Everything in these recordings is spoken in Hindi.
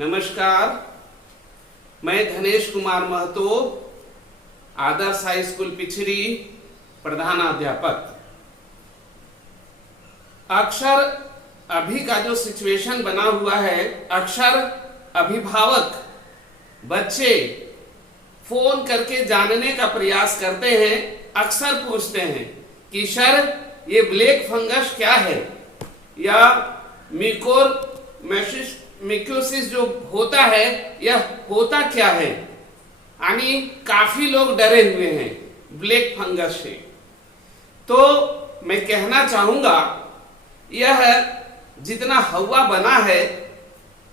नमस्कार, मैं धनेश कुमार महतो, आदर्श हाई स्कूल पिछरी प्रधानाध्यापक। अक्सर अभी का जो सिचुएशन बना हुआ है, अक्सर अभिभावक बच्चे फोन करके जानने का प्रयास करते हैं। अक्सर पूछते हैं कि सर ये ब्लैक फंगस क्या है, या मिकोसिस जो होता है यह होता क्या है। यानी काफी लोग डरे हुए हैं ब्लैक फंगस से। तो मैं कहना चाहूंगा, यह जितना हवा बना है,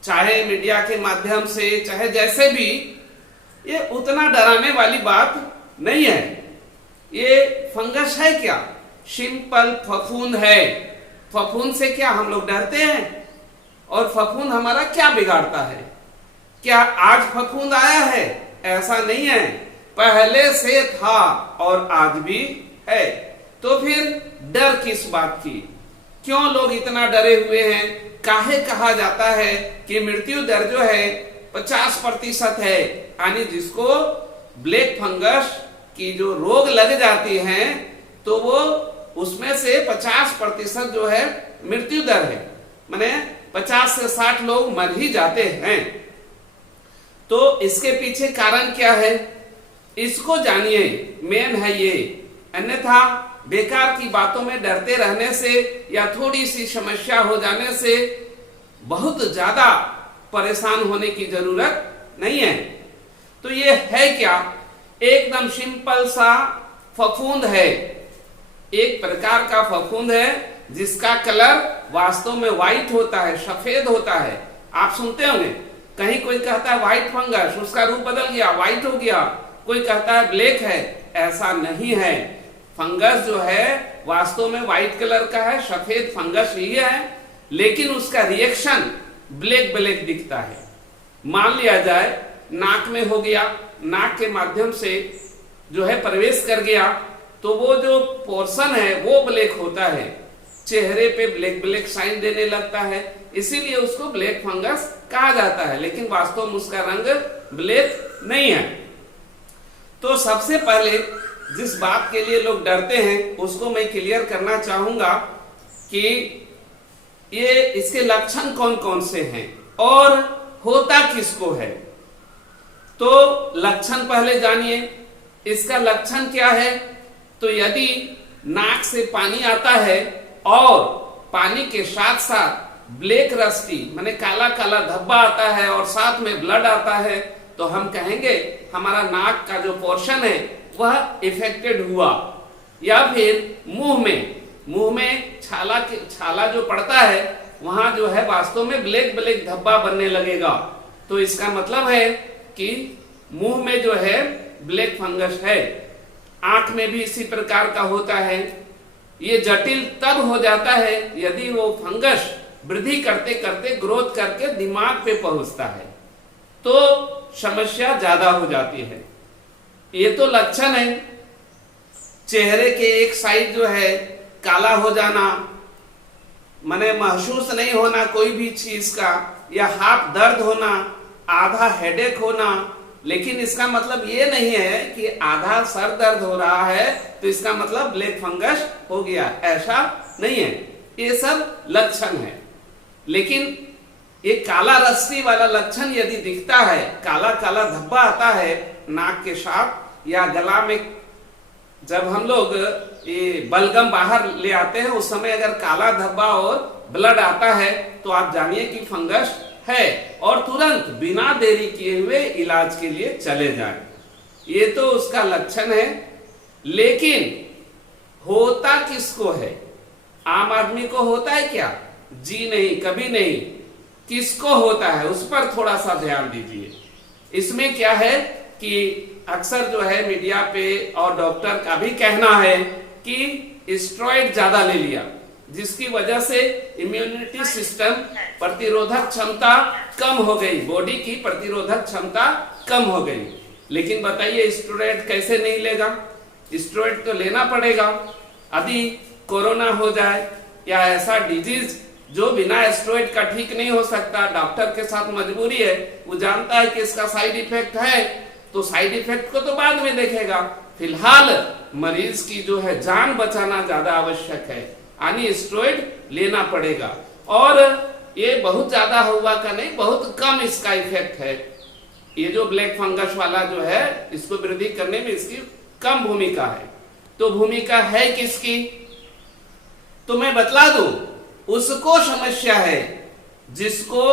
चाहे मीडिया के माध्यम से चाहे जैसे भी, ये उतना डराने वाली बात नहीं है। ये फंगस है क्या? सिंपल फफूंद है। फफूंद से क्या हम लोग डरते हैं? और फफूंद हमारा क्या बिगाड़ता है? क्या आज फफूंद आया है? ऐसा नहीं है, पहले से था और आज भी है। तो फिर डर किस बात की? क्यों लोग इतना डरे हुए हैं? काहे कहा जाता है कि मृत्यु दर जो है 50% है। यानी जिसको ब्लैक फंगस की जो रोग लग जाती हैं, तो वो उसमें से 50% जो है मृत्यु दर है। माने 50 से 60 लोग मर ही जाते हैं। तो इसके पीछे कारण क्या है, इसको जानिए। मेन है ये। अन्यथा बेकार की बातों में डरते रहने से या थोड़ी सी समस्या हो जाने से बहुत ज्यादा परेशान होने की जरूरत नहीं है। तो ये है क्या? एकदम सिंपल सा फफूंद है। एक प्रकार का फफूंद है जिसका कलर वास्तव में व्हाइट होता है, सफेद होता है। आप सुनते होंगे, कहीं कोई कहता है व्हाइट फंगस, उसका रूप बदल गया, व्हाइट हो गया। कोई कहता है ब्लैक है। ऐसा नहीं है। फंगस जो है वास्तव में व्हाइट कलर का है, सफेद फंगस ही है, लेकिन उसका रिएक्शन ब्लैक ब्लैक दिखता है। मान लिया जाए नाक में हो गया, नाक के माध्यम से जो है प्रवेश कर गया, तो वो जो पोर्शन है वो ब्लैक होता है। चेहरे पे ब्लैक ब्लैक साइन देने लगता है, इसीलिए उसको ब्लैक फंगस कहा जाता है, लेकिन वास्तव में उसका रंग ब्लैक नहीं है। तो सबसे पहले जिस बात के लिए लोग डरते हैं उसको मैं क्लियर करना चाहूंगा कि ये इसके लक्षण कौन कौन से हैं और होता किसको है। तो लक्षण पहले जानिए, इसका लक्षण क्या है। तो यदि नाक से पानी आता है और पानी के साथ साथ ब्लैक रस्टी माने काला काला धब्बा आता है और साथ में ब्लड आता है, तो हम कहेंगे हमारा नाक का जो पोर्शन है वह इफेक्टेड हुआ। या फिर मुंह में छाला जो पड़ता है, वहां जो है वास्तव में ब्लैक ब्लैक धब्बा बनने लगेगा। तो इसका मतलब है कि मुंह में जो है ब्लैक फंगस है। आंख में भी इसी प्रकार का होता है। ये जटिल तब हो जाता है यदि वो फंगस वृद्धि करते करते ग्रोथ करके दिमाग पे पहुंचता है, तो समस्या ज्यादा हो जाती है। ये तो लक्षण है। चेहरे के एक साइड जो है काला हो जाना, माने महसूस नहीं होना कोई भी चीज का, या हाथ दर्द होना, आधा हेडेक होना। लेकिन इसका मतलब ये नहीं है कि आधा सर दर्द हो रहा है तो इसका मतलब ब्लैक फंगस हो गया, ऐसा नहीं है। ये सब लक्षण है। लेकिन ये काला रस्सी वाला लक्षण यदि दिखता है, काला काला धब्बा आता है नाक के साथ, या गला में जब हम लोग ये बलगम बाहर ले आते हैं उस समय अगर काला धब्बा और ब्लड आता है, तो आप जानिए कि फंगस है और तुरंत बिना देरी किए हुए इलाज के लिए चले जाएं। ये तो उसका लक्षण है। लेकिन होता किसको है? आम आदमी को होता है क्या? जी नहीं, कभी नहीं। किसको होता है उस पर थोड़ा सा ध्यान दीजिए। इसमें क्या है कि अक्सर जो है मीडिया पे और डॉक्टर का भी कहना है कि स्टेरॉइड ज्यादा ले लिया, जिसकी वजह से इम्यूनिटी सिस्टम प्रतिरोधक क्षमता कम हो गई, बॉडी की प्रतिरोधक क्षमता कम हो गई। लेकिन बताइए स्टेरॉइड कैसे नहीं लेगा? स्टेरॉइड तो लेना पड़ेगा। यदि कोरोना हो जाए या ऐसा डिजीज जो बिना स्टेरॉइड का ठीक नहीं हो सकता, डॉक्टर के साथ मजबूरी है, वो जानता है कि इसका साइड इफेक्ट है, तो साइड इफेक्ट को तो बाद में देखेगा। फिलहाल मरीज की जो है जान बचाना ज्यादा आवश्यक है, यानी स्टेरॉइड लेना पड़ेगा। और ये बहुत ज्यादा हुआ का नहीं, बहुत कम इसका इफेक्ट है। ये जो ब्लैक फंगस वाला जो है, इसको वृद्धि करने में इसकी कम भूमिका है। तो भूमिका है किसकी, तो मैं बतला दूं, उसको समस्या है जिसको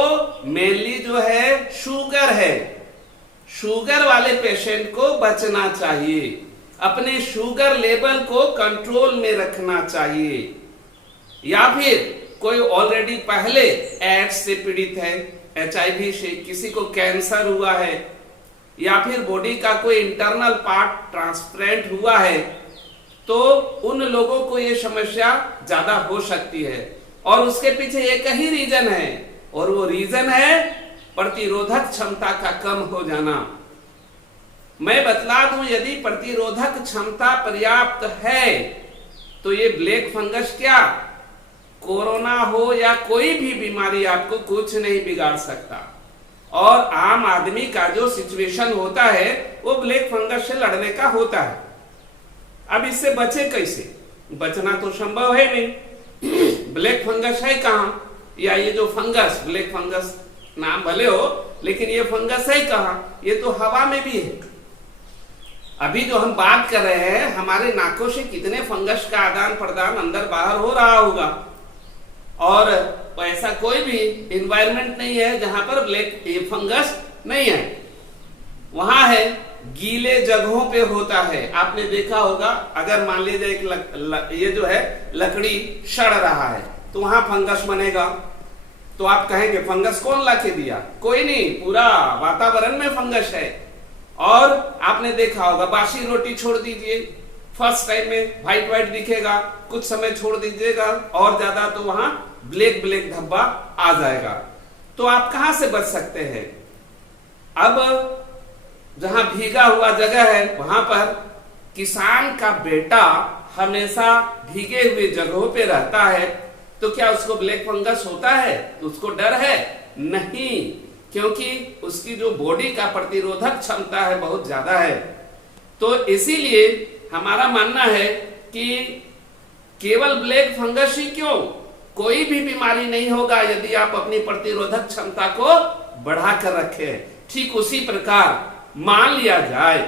मेनली जो है शुगर है। शुगर वाले पेशेंट को बचना चाहिए, अपने शुगर लेवल को कंट्रोल में रखना चाहिए। या फिर कोई ऑलरेडी पहले एड्स से पीड़ित है, HIV से, किसी को कैंसर हुआ है, या फिर बॉडी का कोई इंटरनल पार्ट ट्रांसप्लांट हुआ है, तो उन लोगों को ये समस्या ज्यादा हो सकती है। और उसके पीछे एक ही रीजन है, और वो रीजन है प्रतिरोधक क्षमता का कम हो जाना। मैं बतला दूं, यदि प्रतिरोधक क्षमता पर्याप्त है तो ये ब्लैक फंगस क्या, कोरोना हो या कोई भी बीमारी, आपको कुछ नहीं बिगाड़ सकता। और आम आदमी का जो सिचुएशन होता है वो ब्लैक फंगस से लड़ने का होता है। अब इससे बचे कैसे, बचना तो संभव है नहीं। ब्लैक फंगस है कहां, या ये जो फंगस, ब्लैक फंगस नाम भले हो, लेकिन ये फंगस है कहां, ये तो हवा में भी है। अभी जो हम बात कर रहे हैं, हमारे नाकों से कितने फंगस का आदान प्रदान अंदर बाहर हो रहा होगा। और ऐसा कोई भी एनवायरनमेंट नहीं है जहां पर ब्लैक फंगस नहीं है। वहां है, गीले जगहों पे होता है। आपने देखा होगा, अगर मान लीजिए एक ये जो है लकड़ी सड़ रहा है, तो वहां फंगस बनेगा। तो आप कहेंगे फंगस कौन लाके दिया, कोई नहीं, पूरा वातावरण में फंगस है। और आपने देखा होगा, बासी रोटी छोड़ दीजिए, फर्स्ट टाइम में व्हाइट व्हाइट दिखेगा, कुछ समय छोड़ दीजिएगा और ज्यादा तो वहां ब्लैक ब्लैक धब्बा आ जाएगा। तो आप कहां से बच सकते हैं। अब जहां भीगा हुआ जगह है, वहां पर किसान का बेटा हमेशा भीगे हुए जगहों पे रहता है, तो क्या उसको ब्लैक फंगस होता है, उसको डर है? नहीं, क्योंकि उसकी जो बॉडी का प्रतिरोधक क्षमता है बहुत ज्यादा है। तो इसीलिए हमारा मानना है कि केवल ब्लैक फंगस ही क्यों, कोई भी बीमारी नहीं होगा यदि आप अपनी प्रतिरोधक क्षमता को बढ़ाकर रखें। ठीक उसी प्रकार मान लिया जाए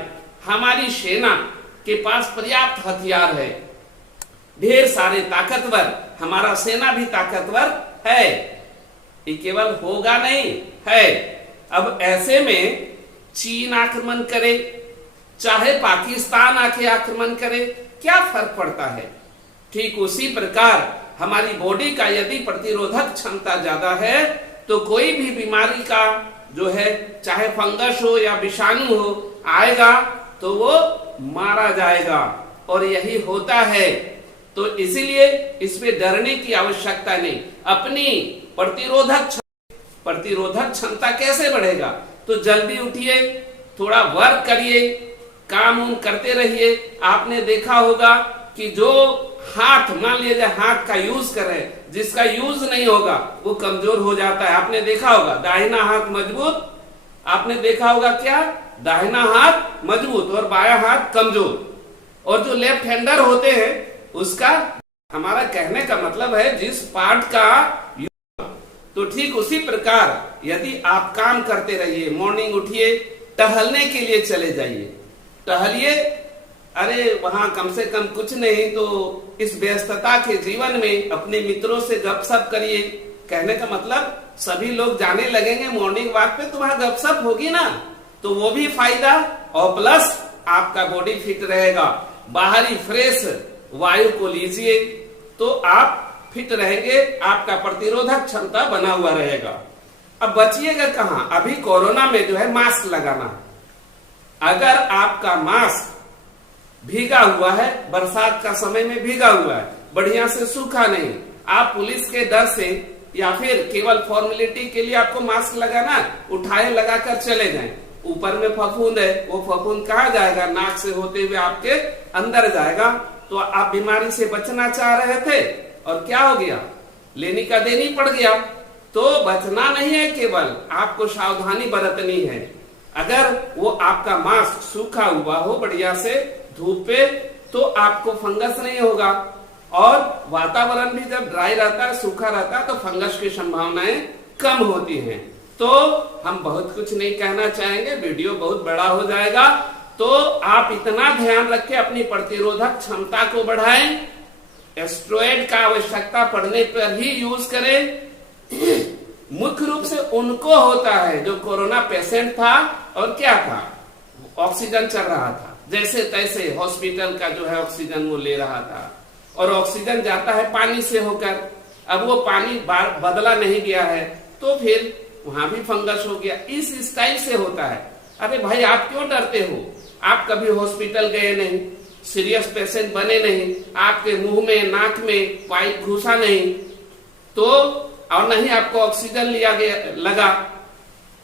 हमारी सेना के पास पर्याप्त हथियार है, ढेर सारे ताकतवर, हमारा सेना भी ताकतवर है, ये केवल होगा नहीं है। अब ऐसे में चीन आक्रमण करे, चाहे पाकिस्तान आके आक्रमण करे, क्या फर्क पड़ता है। ठीक उसी प्रकार हमारी बॉडी का यदि प्रतिरोधक क्षमता ज्यादा है, तो कोई भी बीमारी का जो है, चाहे फंगस हो या विषाणु हो, आएगा तो वो मारा जाएगा। और यही होता है। तो इसीलिए इसमें डरने की आवश्यकता नहीं। अपनी प्रतिरोधक क्षमता कैसे बढ़ेगा, तो जल्दी उठिए, थोड़ा वर्क करिए, काम उम करते रहिए। आपने देखा होगा कि जो हाथ, मान लीजिए हाथ का यूज कर रहे हैं, जिसका यूज नहीं होगा वो कमजोर हो जाता है। आपने देखा होगा दाहिना हाथ मजबूत, आपने देखा होगा क्या, दाहिना हाथ मजबूत और बायां हाथ कमजोर। और जो लेफ्ट हैंडर होते हैं उसका, हमारा कहने का मतलब है जिस पार्ट का यूज। तो ठीक उसी प्रकार यदि आप काम करते रहिए, मॉर्निंग उठिए, टहलने के लिए चले जाइए, टहलिए। अरे वहां कम से कम कुछ नहीं तो इस व्यस्तता के जीवन में अपने मित्रों से गपशप करिए। कहने का मतलब सभी लोग जाने लगेंगे मॉर्निंग वॉक पे, तो वहां गपशप होगी ना, तो वो भी फायदा, और प्लस आपका बॉडी फिट रहेगा। बाहरी फ्रेश वायु को लीजिए तो आप फिट रहेंगे, आपका प्रतिरोधक क्षमता बना हुआ रहेगा। अब बचिएगा कहां, अभी कोरोना में जो है मास्क लगाना। अगर आपका मास्क भीगा हुआ है, बरसात का समय में भीगा हुआ है, बढ़िया से सूखा नहीं, आप पुलिस के डर से या फिर केवल फॉर्मेलिटी के लिए आपको मास्क लगाना, उठाए लगाकर चले जाएं। ऊपर में फफूंद है, वो फफूंद कहाँ जाएगा, नाक से होते हुए आपके अंदर जाएगा। तो आप बीमारी से बचना चाह रहे थे और क्या हो गया, लेनी का देनी पड़ गया। तो बचना नहीं है, केवल आपको सावधानी बरतनी है। अगर वो आपका मास्क सूखा हुआ हो बढ़िया से धूप पे, तो आपको फंगस नहीं होगा। और वातावरण भी जब ड्राई रहता है, सूखा रहता है, तो फंगस की संभावनाएं कम होती हैं। तो हम बहुत कुछ नहीं कहना चाहेंगे, वीडियो बहुत बड़ा हो जाएगा। तो आप इतना ध्यान रखें, अपनी प्रतिरोधक क्षमता को बढ़ाएं, एस्टेरॉयड का आवश्यकता पड़ने पर ही यूज करें। मुख्य रूप से उनको होता है जो कोरोना पेशेंट था और क्या था, ऑक्सीजन चल रहा था, जैसे तैसे हॉस्पिटल का जो है ऑक्सीजन वो ले रहा था, और ऑक्सीजन जाता है पानी से होकर। अब वो पानी बदला नहीं गया है, तो फिर वहां भी फंगस हो गया। इस स्टाइल से होता है। अरे भाई, आप क्यों डरते हो? आप कभी हॉस्पिटल गए नहीं, सीरियस पेशेंट बने नहीं, आपके मुंह में नाक में पाइप घुसा नहीं, तो और नहीं आपको ऑक्सीजन लिया गया लगा।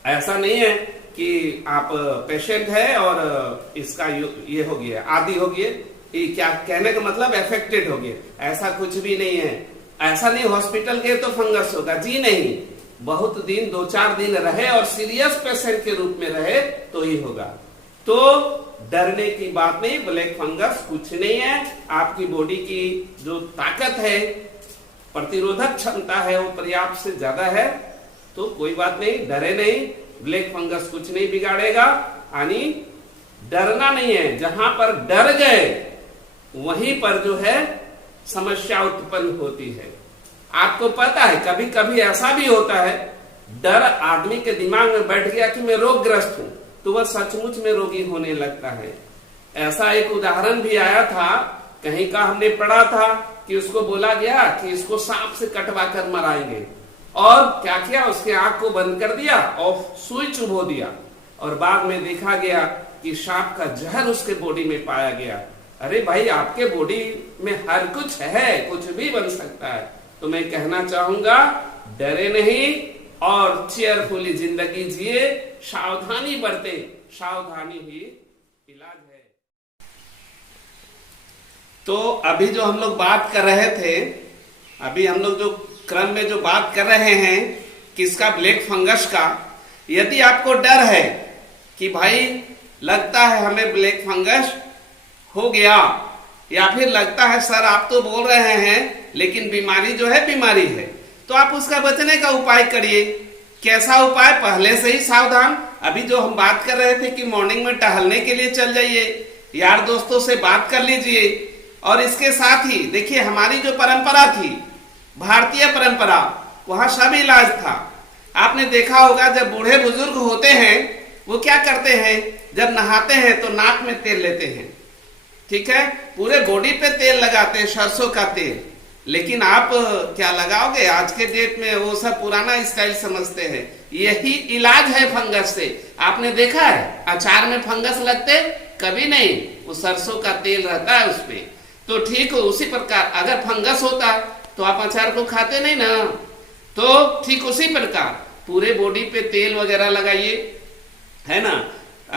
ऐसा नहीं है कि आप पेशेंट है और इसका ये हो गया, आदि हो गया, ये क्या कहने का मतलब अफेक्टेड हो गया, ऐसा कुछ भी नहीं है। ऐसा नहीं हॉस्पिटल गए तो फंगस होगा, जी नहीं। बहुत दिन, 2-4 दिन रहे और सीरियस पेशेंट के रूप में रहे तो ही होगा। तो डरने की बात नहीं, ब्लैक फंगस कुछ नहीं है। आपकी बॉडी की जो ताकत है, प्रतिरोधक क्षमता है, वो पर्याप्त से ज्यादा है, तो कोई बात नहीं, डरे नहीं। ब्लैक फंगस कुछ नहीं बिगाड़ेगा, यानी डरना नहीं है। जहां पर डर गए वहीं पर जो है समस्या उत्पन्न होती है। आपको पता है कभी कभी ऐसा भी होता है, डर आदमी के दिमाग में बैठ गया कि मैं रोगग्रस्त हूं, तो वह सचमुच में रोगी होने लगता है। ऐसा एक उदाहरण भी आया था, कहीं का हमने पढ़ा था कि उसको बोला गया कि इसको सांप से कटवा कर मराएंगे, और क्या किया, उसके आंख को बंद कर दिया और सुई चुभो दिया, और बाद में देखा गया कि सांप का जहर उसके बॉडी में पाया गया। अरे भाई, आपके बॉडी में हर कुछ है, कुछ भी बन सकता है। तो मैं कहना चाहूंगा, डरे नहीं और चेयरफुली जिंदगी जिए, सावधानी बरते, सावधानी ही इलाज है। तो अभी जो हम लोग बात कर रहे थे, अभी हम लोग जो क्रम में जो बात कर रहे हैं किसका, ब्लैक फंगस का। यदि आपको डर है कि भाई लगता है हमें ब्लैक फंगस हो गया, या फिर लगता है सर आप तो बोल रहे हैं लेकिन बीमारी जो है बीमारी है, तो आप उसका बचने का उपाय करिए। कैसा उपाय? पहले से ही सावधान। अभी जो हम बात कर रहे थे कि मॉर्निंग में टहलने के लिए चल जाइए, यार दोस्तों से बात कर लीजिए, और इसके साथ ही देखिए हमारी जो परंपरा थी, भारतीय परंपरा, वहां सब इलाज था। आपने देखा होगा जब बूढ़े बुजुर्ग होते हैं वो क्या करते हैं, जब नहाते हैं तो नाक में तेल लेते हैं, ठीक है, पूरे बॉडी पे तेल लगाते हैं, सरसों का तेल। लेकिन आप क्या लगाओगे आज के डेट में, वो सब पुराना स्टाइल समझते हैं। यही इलाज है फंगस से। आपने देखा है अचार में फंगस लगते? कभी नहीं, वो सरसों का तेल रहता है उसपे। तो ठीक हो उसी प्रकार अगर फंगस होता तो आप अचार को खाते नहीं ना। तो ठीक उसी प्रकार पूरे बॉडी पे तेल वगैरह लगाइए, है ना।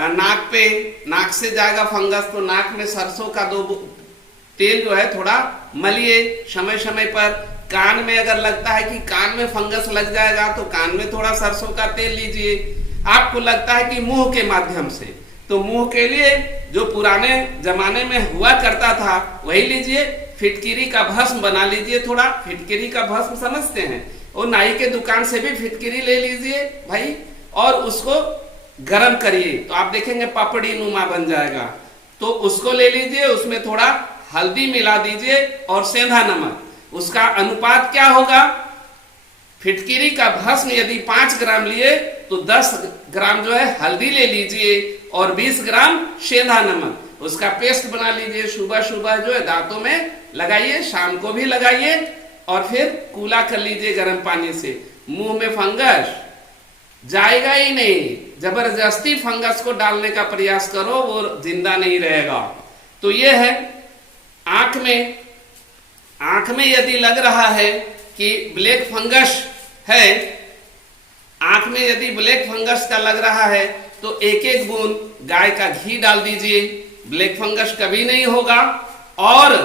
नाक पे, नाक से जाएगा फंगस तो नाक में सरसों का 2 तेल जो है थोड़ा मलिए समय समय पर। कान में अगर लगता है कि कान में फंगस लग जाएगा तो कान में थोड़ा सरसों का तेल लीजिए। आपको लगता है कि मुंह के माध्यम से, तो मुंह के लिए जो पुराने जमाने में हुआ करता था वही लीजिए। फिटकिरी का भस्म बना लीजिए थोड़ा। फिटकिरी का भस्म समझते हैं, वो नाई के दुकान से भी फिटकिरी ले लीजिए भाई, और उसको गरम करिए तो आप देखेंगे पापड़ी नुमा बन जाएगा। तो उसको ले लीजिए, उसमें थोड़ा हल्दी मिला दीजिए और सेंधा नमक। उसका अनुपात क्या होगा, फिटकिरी का भस्म यदि 5 ग्राम लिए तो 10 ग्राम जो है हल्दी ले लीजिए और 20 ग्राम सेंधा नमक। उसका पेस्ट बना लीजिए, सुबह सुबह जो है दांतों में लगाइए, शाम को भी लगाइए, और फिर कूला कर लीजिए गर्म पानी से। मुंह में फंगस जाएगा ही नहीं। जबरदस्ती फंगस को डालने का प्रयास करो, वो जिंदा नहीं रहेगा। तो ये है आंख में यदि लग रहा है कि ब्लैक फंगस है, आंख में यदि ब्लैक फंगस का लग रहा है तो 1-1 बूंद गाय का घी डाल दीजिए, ब्लैक फंगस कभी नहीं होगा। और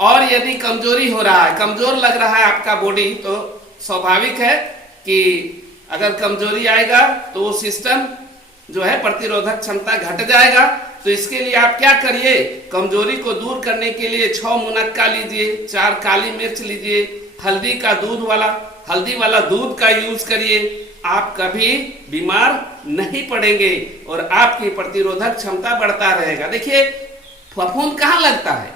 और यदि कमजोरी हो रहा है, कमजोर लग रहा है आपका बॉडी, तो स्वाभाविक है कि अगर कमजोरी आएगा तो वो सिस्टम जो है प्रतिरोधक क्षमता घट जाएगा। तो इसके लिए आप क्या करिए, कमजोरी को दूर करने के लिए 6 मुनक्का लीजिए, 4 काली मिर्च लीजिए, हल्दी वाला दूध का यूज करिए। आप कभी बीमार नहीं पड़ेंगे और आपकी प्रतिरोधक क्षमता बढ़ता रहेगा। देखिए फफूंद कहाँ लगता है,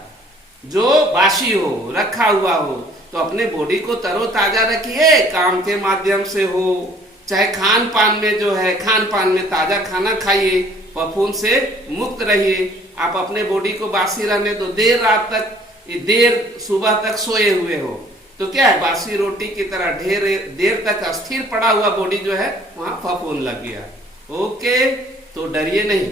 जो बासी हो, रखा हुआ हो। तो अपने बॉडी को तरोताजा रखिए, काम के माध्यम से हो, चाहे खान पान में जो है, खान पान में ताजा खाना खाइए, फफूंद से मुक्त रहिए। आप अपने बॉडी को बासी रहने दो, देर रात तक, देर सुबह तक सोए हुए हो तो क्या है, बासी रोटी की तरह ढेर देर तक अस्थिर पड़ा हुआ बॉडी जो है वहां फफूंद लग गया। ओके, तो डरिए नहीं।